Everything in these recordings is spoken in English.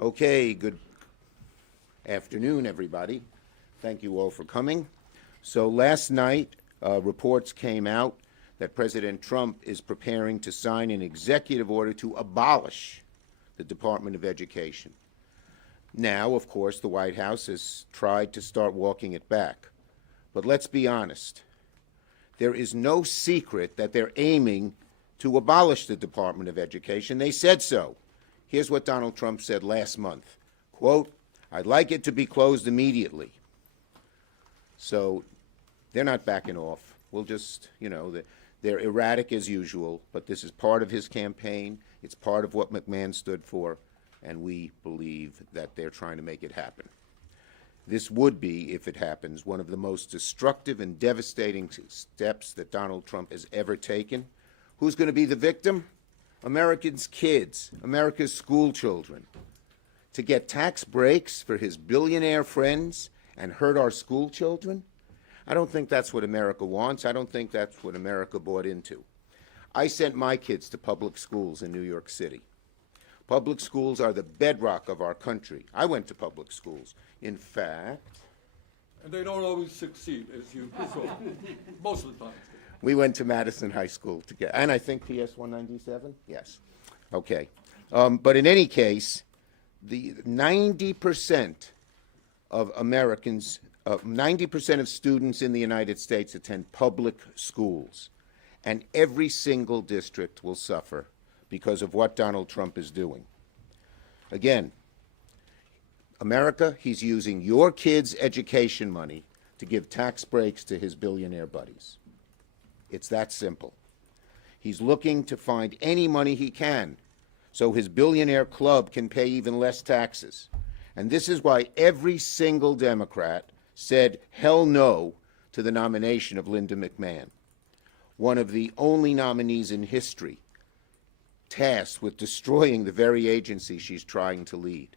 Okay, good afternoon, everybody. Thank you all for coming. So last night, reports came out that President Trump is preparing to sign an executive order to abolish the Department of Education. Now, of course, the White House has tried to start walking it back. But let's be honest. There is no secret that they're aiming to abolish the Department of Education. They said so. Here's what Donald Trump said last month. Quote, "I'd like it to be closed immediately." So they're not backing off. We'll just, they're erratic as usual, but this is part of his campaign. It's part of what McMahon stood for, and we believe that they're trying to make it happen. This would be, if it happens, one of the most destructive and devastating steps that Donald Trump has ever taken. Who's going to be the victim? Americans' kids, America's school children. To get tax breaks for his billionaire friends and hurt our school children? I don't think that's what America wants. I don't think that's what America bought into. I sent my kids to public schools in New York City. Public schools are the bedrock of our country. I went to public schools. In fact... And they don't always succeed, as you saw, most of the time. We went to Madison High School together. And I think PS 197? Yes. Okay. But in any case, the 90% of Americans, 90% of students in the United States attend public schools. And every single district will suffer because of what Donald Trump is doing. Again, America, he's using your kids' education money to give tax breaks to his billionaire buddies. It's that simple. He's looking to find any money he can so his billionaire club can pay even less taxes. And this is why every single Democrat said hell no to the nomination of Linda McMahon, one of the only nominees in history tasked with destroying the very agency she's trying to lead.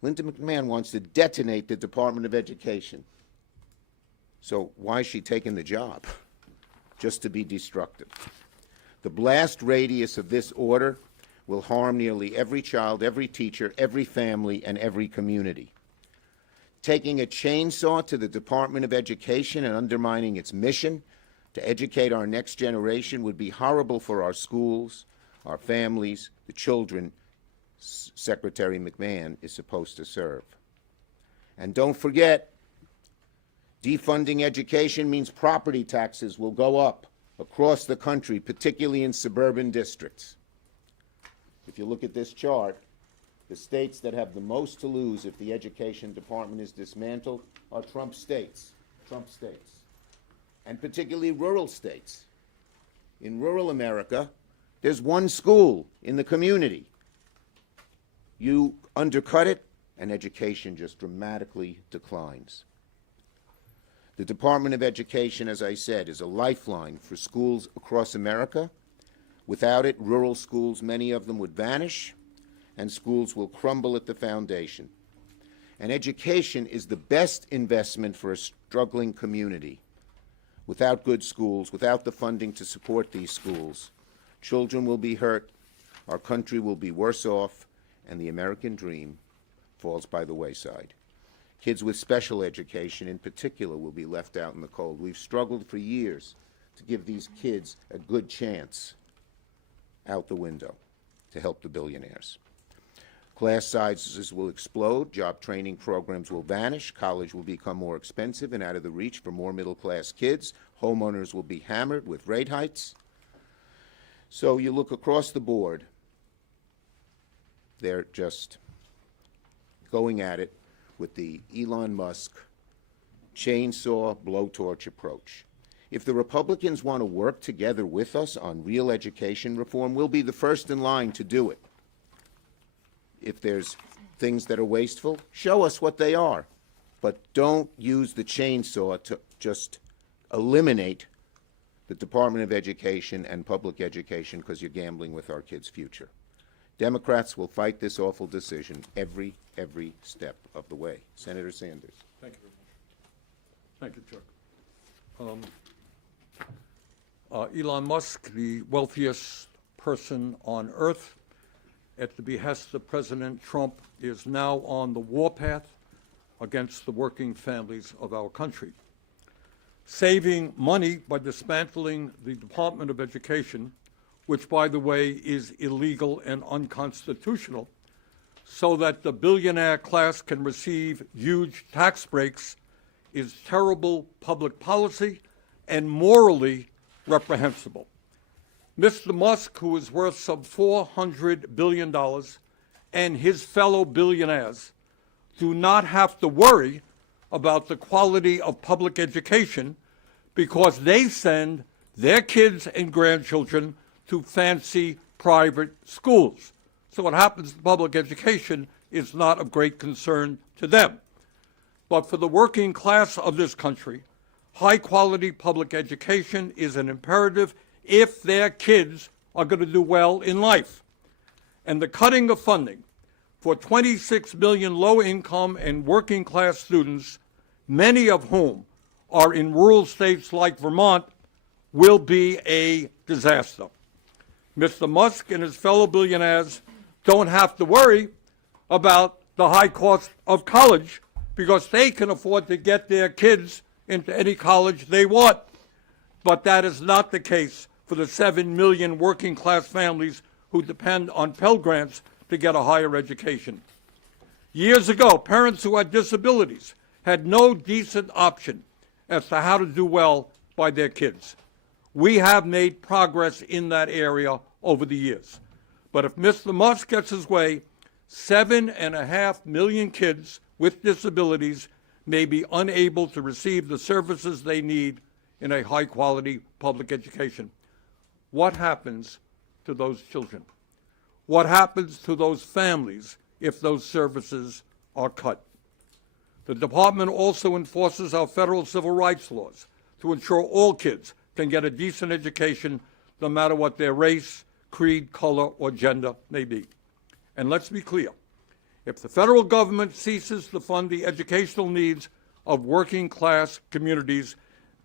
Linda McMahon wants to detonate the Department of Education. So why is she taking the job? Just to be destructive. The blast radius of this order will harm nearly every child, every teacher, every family, and every community. Taking a chainsaw to the Department of Education and undermining its mission to educate our next generation would be horrible for our schools, our families, the children Secretary McMahon is supposed to serve. And don't forget, defunding education means property taxes will go up across the country, particularly in suburban districts. If you look at this chart, the states that have the most to lose if the education department is dismantled are Trump states, and particularly rural states. In rural America, there's one school in the community. You undercut it, and education just dramatically declines. The Department of Education, as I said, is a lifeline for schools across America. Without it, rural schools, many of them would vanish, and schools will crumble at the foundation. And education is the best investment for a struggling community. Without good schools, without the funding to support these schools, children will be hurt, our country will be worse off, and the American dream falls by the wayside. Kids with special education, in particular, will be left out in the cold. We've struggled for years to give these kids a good chance out the window to help the billionaires. Class sizes will explode, job training programs will vanish, college will become more expensive and out of the reach for more middle-class kids, homeowners will be hammered with rate hikes. So you look across the board, they're just going at it with the Elon Musk chainsaw blowtorch approach. If the Republicans want to work together with us on real education reform, we'll be the first in line to do it. If there's things that are wasteful, show us what they are. But don't use the chainsaw to just eliminate the Department of Education and public education because you're gambling with our kids' future. Democrats will fight this awful decision every step of the way. Senator Sanders. Thank you very much. Thank you, Chuck. Elon Musk, the wealthiest person on earth, at the behest of President Trump, is now on the warpath against the working families of our country. Saving money by dismantling the Department of Education, which, by the way, is illegal and unconstitutional, so that the billionaire class can receive huge tax breaks, is terrible public policy and morally reprehensible. Mr. Musk, who is worth some $400 billion, and his fellow billionaires do not have to worry about the quality of public education because they send their kids and grandchildren to fancy private schools. So what happens to public education is not of great concern to them. But for the working class of this country, high-quality public education is an imperative if their kids are going to do well in life. And the cutting of funding for 26 million low-income and working-class students, many of whom are in rural states like Vermont, will be a disaster. Mr. Musk and his fellow billionaires don't have to worry about the high cost of college because they can afford to get their kids into any college they want. But that is not the case for the 7 million working class families who depend on Pell Grants to get a higher education. Years ago, parents who had disabilities had no decent option as to how to do well by their kids. We have made progress in that area over the years. But if Mr. Musk gets his way, 7.5 million kids with disabilities may be unable to receive the services they need in a high-quality public education. What happens to those children? What happens to those families if those services are cut? The department also enforces our federal civil rights laws to ensure all kids can get a decent education no matter what their race, creed, color, or gender may be. And let's be clear, if the federal government ceases to fund the educational needs of working class communities,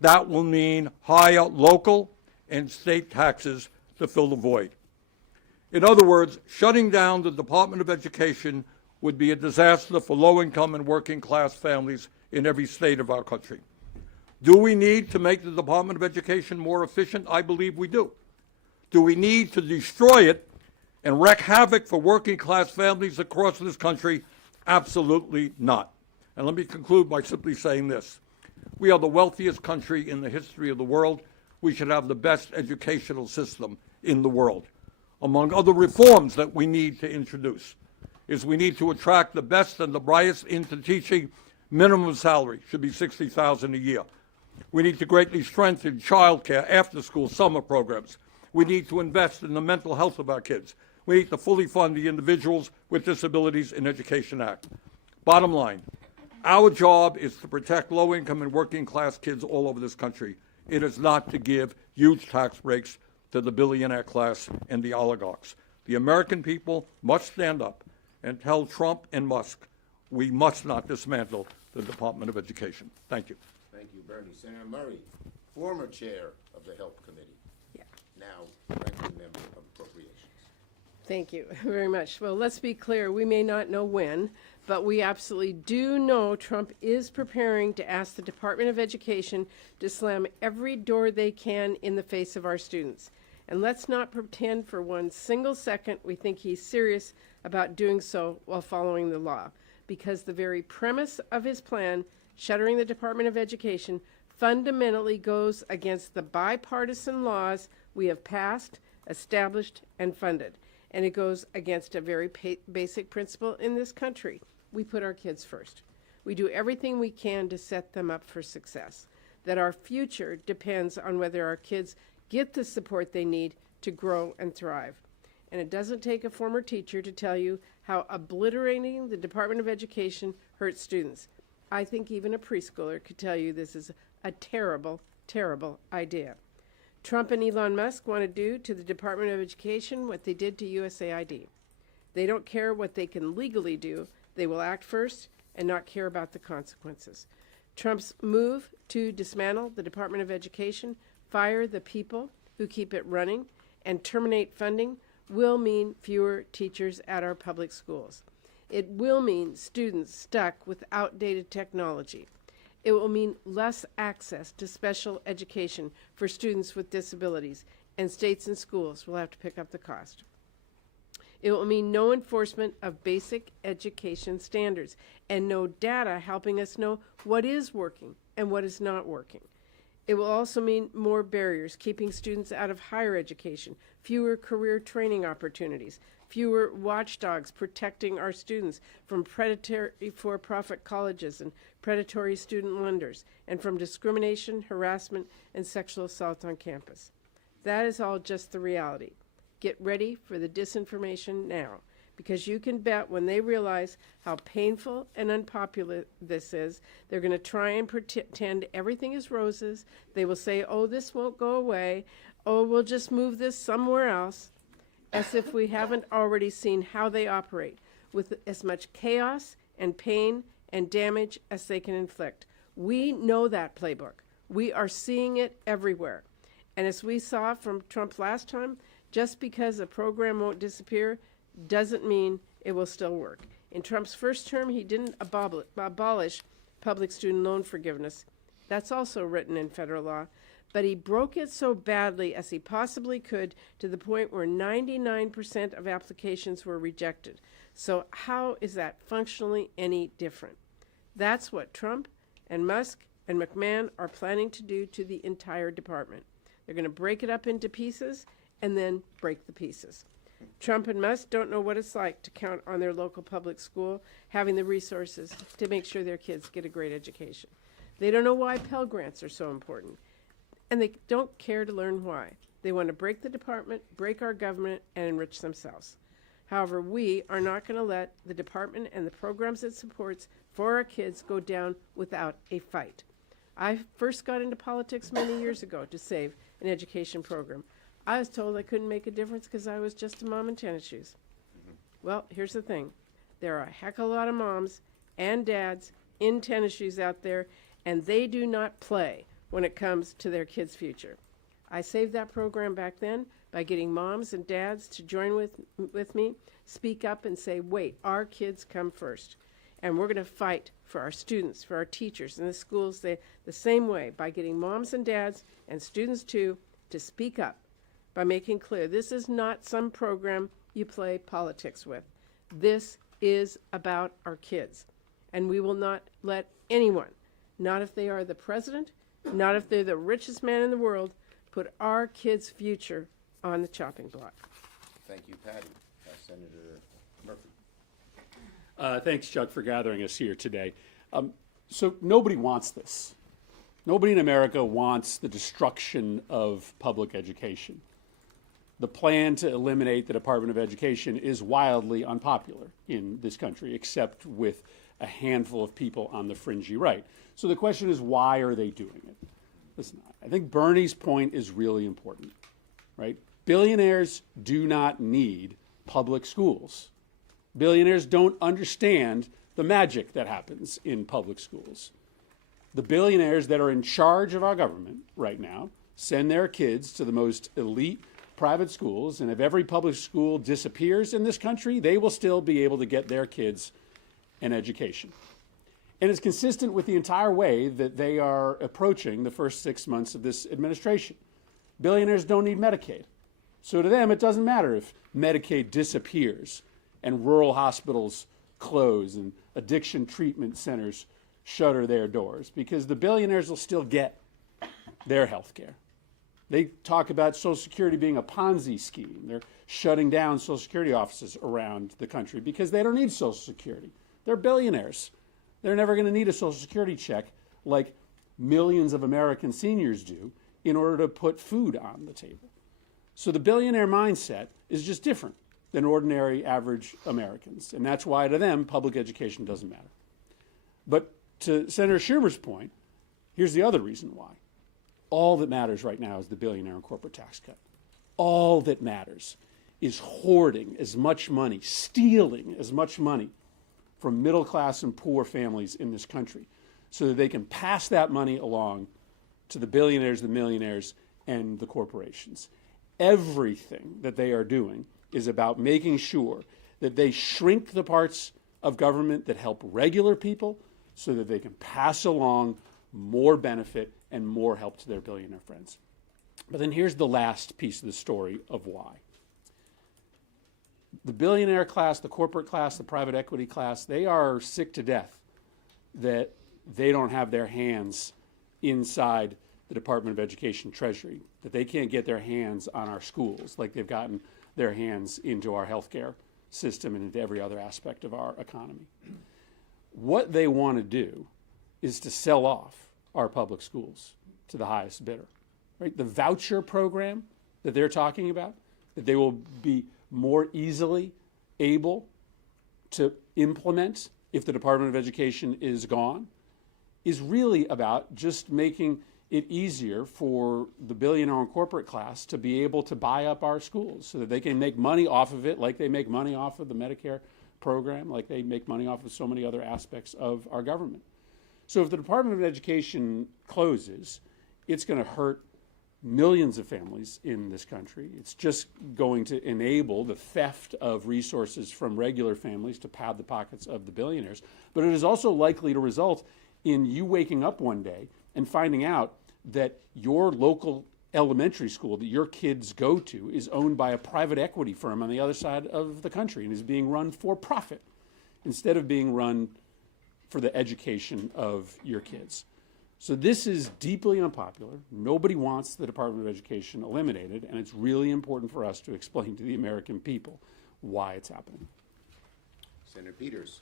that will mean higher local and state taxes to fill the void. In other words, shutting down the Department of Education would be a disaster for low-income and working-class families in every state of our country. Do we need to make the Department of Education more efficient? I believe we do. Do we need to destroy it and wreak havoc for working-class families across this country? Absolutely not. And let me conclude by simply saying this. We are the wealthiest country in the history of the world. We should have the best educational system in the world. Among other reforms that we need to introduce is we need to attract the best and the brightest into teaching. Minimum salary should be $60,000 a year. We need to greatly strengthen child care, after-school, summer programs. We need to invest in the mental health of our kids. We need to fully fund the Individuals with Disabilities in Education Act. Bottom line, our job is to protect low-income and working-class kids all over this country. It is not to give huge tax breaks to the billionaire class and the oligarchs. The American people must stand up and tell Trump and Musk, we must not dismantle the Department of Education. Thank you. Thank you, Bernie. Senator Murray, former chair of the Health Committee, Yeah. now ranking member of Appropriations. Thank you very much. Well, let's be clear. We may not know when, but we absolutely do know Trump is preparing to ask the Department of Education to slam every door they can in the face of our students. And let's not pretend for one single second we think he's serious about doing so while following the law, because the very premise of his plan, shuttering the Department of Education, fundamentally goes against the bipartisan laws we have passed, established, and funded. And it goes against a very basic principle in this country. We put our kids first. We do everything we can to set them up for success. That our future depends on whether our kids get the support they need to grow and thrive. And it doesn't take a former teacher to tell you how obliterating the Department of Education hurts students. I think even a preschooler could tell you this is a terrible, terrible idea. Trump and Elon Musk want to do to the Department of Education what they did to USAID. They don't care what they can legally do. They will act first and not care about the consequences. Trump's move to dismantle the Department of Education, fire the people who keep it running, and terminate funding will mean fewer teachers at our public schools. It will mean students stuck with outdated technology. It will mean less access to special education for students with disabilities, and states and schools will have to pick up the cost. It will mean no enforcement of basic education standards and no data helping us know what is working and what is not working. It will also mean more barriers keeping students out of higher education, fewer career training opportunities, fewer watchdogs protecting our students from predatory for-profit colleges and predatory student lenders, and from discrimination, harassment, and sexual assault on campus. That is all just the reality. Get ready for the disinformation now, because you can bet when they realize how painful and unpopular this is, they're going to try and pretend everything is roses. They will say, oh, this won't go away. Oh, we'll just move this somewhere else, as if we haven't already seen how they operate, with as much chaos and pain and damage as they can inflict. We know that playbook. We are seeing it everywhere. And as we saw from Trump last time, just because a program won't disappear doesn't mean it will still work. In Trump's first term, he didn't abolish public student loan forgiveness. That's also written in federal law. But he broke it so badly as he possibly could, to the point where 99% of applications were rejected. So how is that functionally any different? That's what Trump and Musk and McMahon are planning to do to the entire department. They're going to break it up into pieces and then break the pieces. Trump and Musk don't know what it's like to count on their local public school having the resources to make sure their kids get a great education. They don't know why Pell Grants are so important, and they don't care to learn why. They want to break the department, break our government, and enrich themselves. However, we are not going to let the department and the programs it supports for our kids go down without a fight. I first got into politics many years ago to save an education program. I was told I couldn't make a difference because I was just a mom in tennis shoes. Well, here's the thing. There are a heck of a lot of moms and dads in tennis shoes out there, and they do not play when it comes to their kids' future. I saved that program back then by getting moms and dads to join with me, speak up and say, wait, our kids come first. And we're going to fight for our students, for our teachers, and the schools the same way, by getting moms and dads and students too to speak up, by making clear this is not some program you play politics with. This is about our kids. And we will not let anyone, not if they are the president, not if they're the richest man in the world, put our kids' future on the chopping block. Thank you, Patty. Senator Murphy. Thanks, Chuck, for gathering us here today. So nobody wants this. Nobody in America wants the destruction of public education. The plan to eliminate the Department of Education is wildly unpopular in this country, except with a handful of people on the fringy right. So the question is, why are they doing it? Listen, I think Bernie's point is really important, right? Billionaires do not need public schools. Billionaires don't understand the magic that happens in public schools. The billionaires that are in charge of our government right now send their kids to the most elite private schools, and if every public school disappears in this country, they will still be able to get their kids an education. And it's consistent with the entire way that they are approaching the first 6 months of this administration. Billionaires don't need Medicaid. So to them, it doesn't matter if Medicaid disappears and rural hospitals close and addiction treatment centers shutter their doors, because the billionaires will still get their health care. They talk about Social Security being a Ponzi scheme. They're shutting down Social Security offices around the country because they don't need Social Security. They're billionaires. They're never going to need a Social Security check like millions of American seniors do in order to put food on the table. So the billionaire mindset is just different than ordinary average Americans. And that's why to them, public education doesn't matter. But to Senator Schumer's point, here's the other reason why. All that matters right now is the billionaire and corporate tax cut. All that matters is hoarding as much money, stealing as much money from middle class and poor families in this country so that they can pass that money along to the billionaires, the millionaires, and the corporations. Everything that they are doing is about making sure that they shrink the parts of government that help regular people so that they can pass along more benefit and more help to their billionaire friends. But then here's the last piece of the story of why. The billionaire class, the corporate class, the private equity class, they are sick to death that they don't have their hands inside the Department of Education Treasury, that they can't get their hands on our schools like they've gotten their hands into our healthcare system and into every other aspect of our economy. What they want to do is to sell off our public schools to the highest bidder. Right? The voucher program that they're talking about, that they will be more easily able to implement if the Department of Education is gone, is really about just making it easier for the billionaire and corporate class to be able to buy up our schools so that they can make money off of it like they make money off of the Medicare program, like they make money off of so many other aspects of our government. So if the Department of Education closes, it's going to hurt millions of families in this country. It's just going to enable the theft of resources from regular families to pad the pockets of the billionaires. But it is also likely to result in you waking up one day and finding out that your local elementary school that your kids go to is owned by a private equity firm on the other side of the country and is being run for profit instead of being run for the education of your kids. So this is deeply unpopular. Nobody wants the Department of Education eliminated, and it's really important for us to explain to the American people why it's happening. Senator Peters.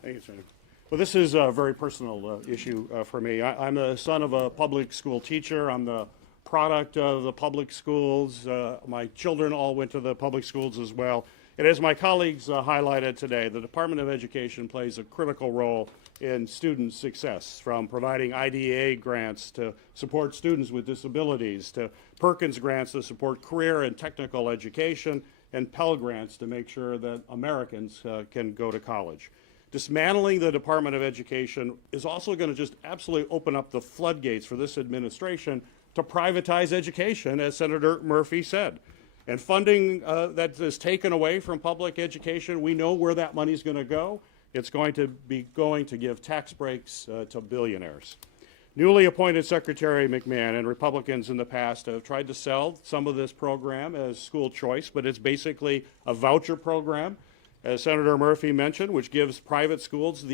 Thank you, Senator. Well, this is a very personal issue for me. I'm the son of a public school teacher. I'm the product of the public schools. My children all went to the public schools as well. And as my colleagues highlighted today, the Department of Education plays a critical role in student success, from providing IDEA grants to support students with disabilities, to Perkins grants to support career and technical education, and Pell grants to make sure that Americans can go to college. Dismantling the Department of Education is also going to just absolutely open up the floodgates for this administration to privatize education, as Senator Murphy said. And funding that is taken away from public education, we know where that money is going to go. It's going to give tax breaks to billionaires. Newly appointed Secretary McMahon and Republicans in the past have tried to sell some of this program as school choice, but it's basically a voucher program, as Senator Murphy mentioned, which gives private schools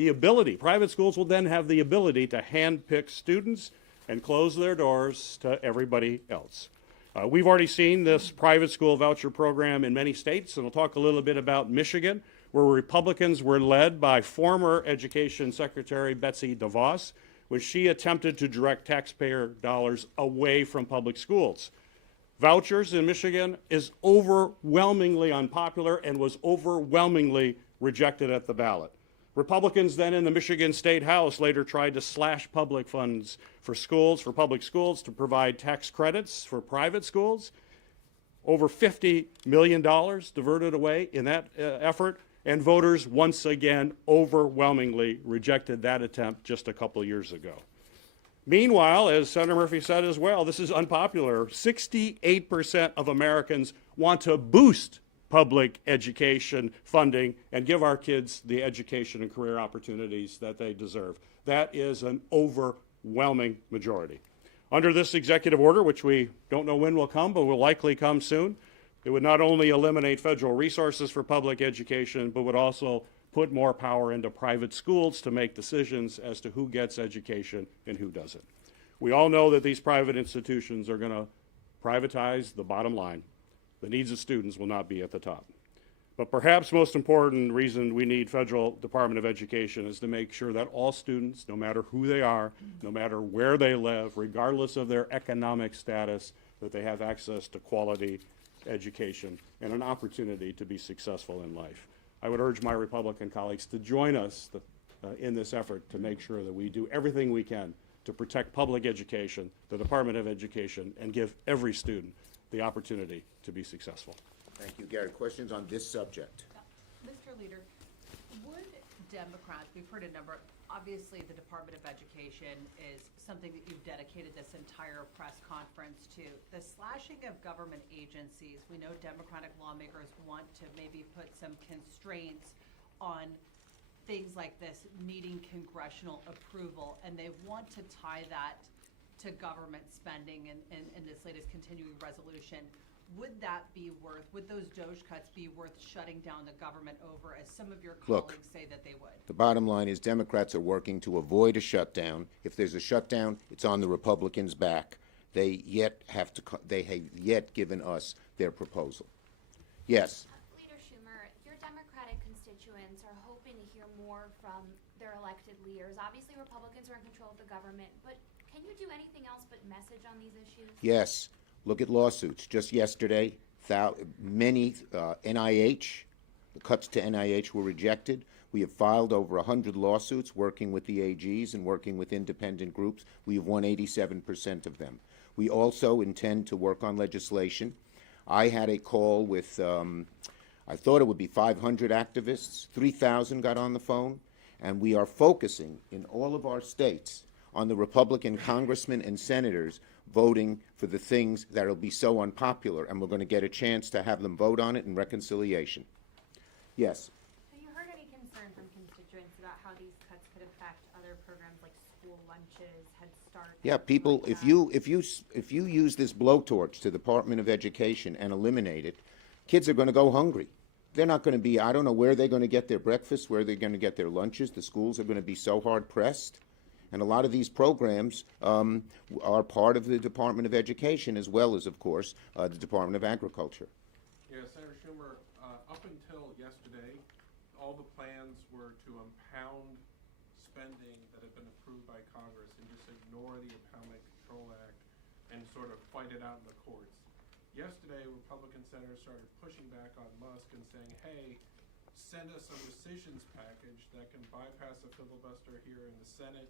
private schools will then have the ability to handpick students and close their doors to everybody else. We've already seen this private school voucher program in many states, and we'll talk a little bit about Michigan, where Republicans were led by former Education Secretary Betsy DeVos, when she attempted to direct taxpayer dollars away from public schools. Vouchers in Michigan is overwhelmingly unpopular and was overwhelmingly rejected at the ballot. Republicans then in the Michigan State House later tried to slash public funds for public schools, to provide tax credits for private schools. Over $50 million diverted away in that effort, and voters once again overwhelmingly rejected that attempt just a couple years ago. Meanwhile, as Senator Murphy said as well, this is unpopular. 68% of Americans want to boost public education funding and give our kids the education and career opportunities that they deserve. That is an overwhelming majority. Under this executive order, which we don't know when will come, but will likely come soon, it would not only eliminate federal resources for public education, but would also put more power into private schools to make decisions as to who gets education and who doesn't. We all know that these private institutions are going to privatize the bottom line. The needs of students will not be at the top. But perhaps most important reason we need federal Department of Education is to make sure that all students, no matter who they are, no matter where they live, regardless of their economic status, that they have access to quality education and an opportunity to be successful in life. I would urge my Republican colleagues to join us in this effort to make sure that we do everything we can to protect public education, the Department of Education, and give every student the opportunity to be successful. Thank you, Gary. Questions on this subject? Mr. Leader, would Democrats, we've heard a number obviously the Department of Education is something that you've dedicated this entire press conference to. The slashing of government agencies, we know Democratic lawmakers want to maybe put some constraints on things like this needing congressional approval, and they want to tie that to government spending in this latest continuing resolution. Would that be worth, would those DOGE cuts be worth shutting down the government over, as some of your Look. colleagues say that they would? The bottom line is Democrats are working to avoid a shutdown. If there's a shutdown, it's on the Republicans' back. They have yet given us their proposal. Yes. Leader Schumer, your Democratic constituents are hoping to hear more from their elected leaders. Obviously, Republicans are in control of the government, but can you do anything else but message on these issues? Yes. Look at lawsuits. Just yesterday, many NIH, the cuts to NIH were rejected. We have filed over 100 lawsuits working with the AGs and working with independent groups. We have won 87% of them. We also intend to work on legislation. I had a call with, I thought it would be 500 activists. 3,000 got on the phone. And we are focusing in all of our states on the Republican congressmen and senators voting for the things that will be so unpopular, and we're going to get a chance to have them vote on it in reconciliation. Yes. Have you heard any concern from constituents about how these cuts could affect other programs like school lunches, Head Start? Yeah, people, if you use this blowtorch to the Department of Education and eliminate it, kids are going to go hungry. They're not going to be, I don't know where they're going to get their breakfast, where they're going to get their lunches. The schools are going to be so hard pressed. And a lot of these programs are part of the Department of Education, as well as, of course, the Department of Agriculture. Yeah, Senator Schumer, up until yesterday, all the plans were to impound spending that had been approved by Congress and just ignore the Impoundment Control Act and sort of fight it out in the courts. Yesterday, Republican senators started pushing back on Musk and saying, hey, send us a rescissions package that can bypass a filibuster here in the Senate.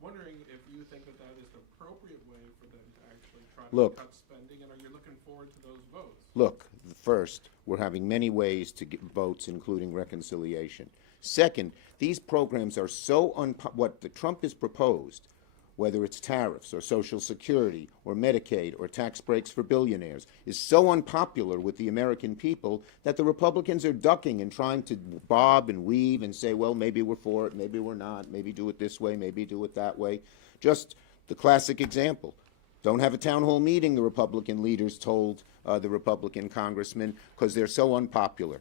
Wondering if you think that that is the appropriate way for them to actually try to cut spending, and are you looking forward to those votes? Look, first, we're having many ways to get votes, including reconciliation. Second, these programs are so what the Trump has proposed, whether it's tariffs or Social Security or Medicaid or tax breaks for billionaires, is so unpopular with the American people that the Republicans are ducking and trying to bob and weave and say, well, maybe we're for it, maybe we're not, maybe do it this way, maybe do it that way. Just the classic example. Don't have a town hall meeting, the Republican leaders told the Republican congressmen, because they're so unpopular.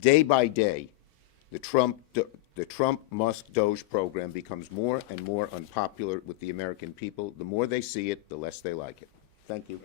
Day by day, the Trump-Musk DOGE program becomes more and more unpopular with the American people. The more they see it, the less they like it. Thank you.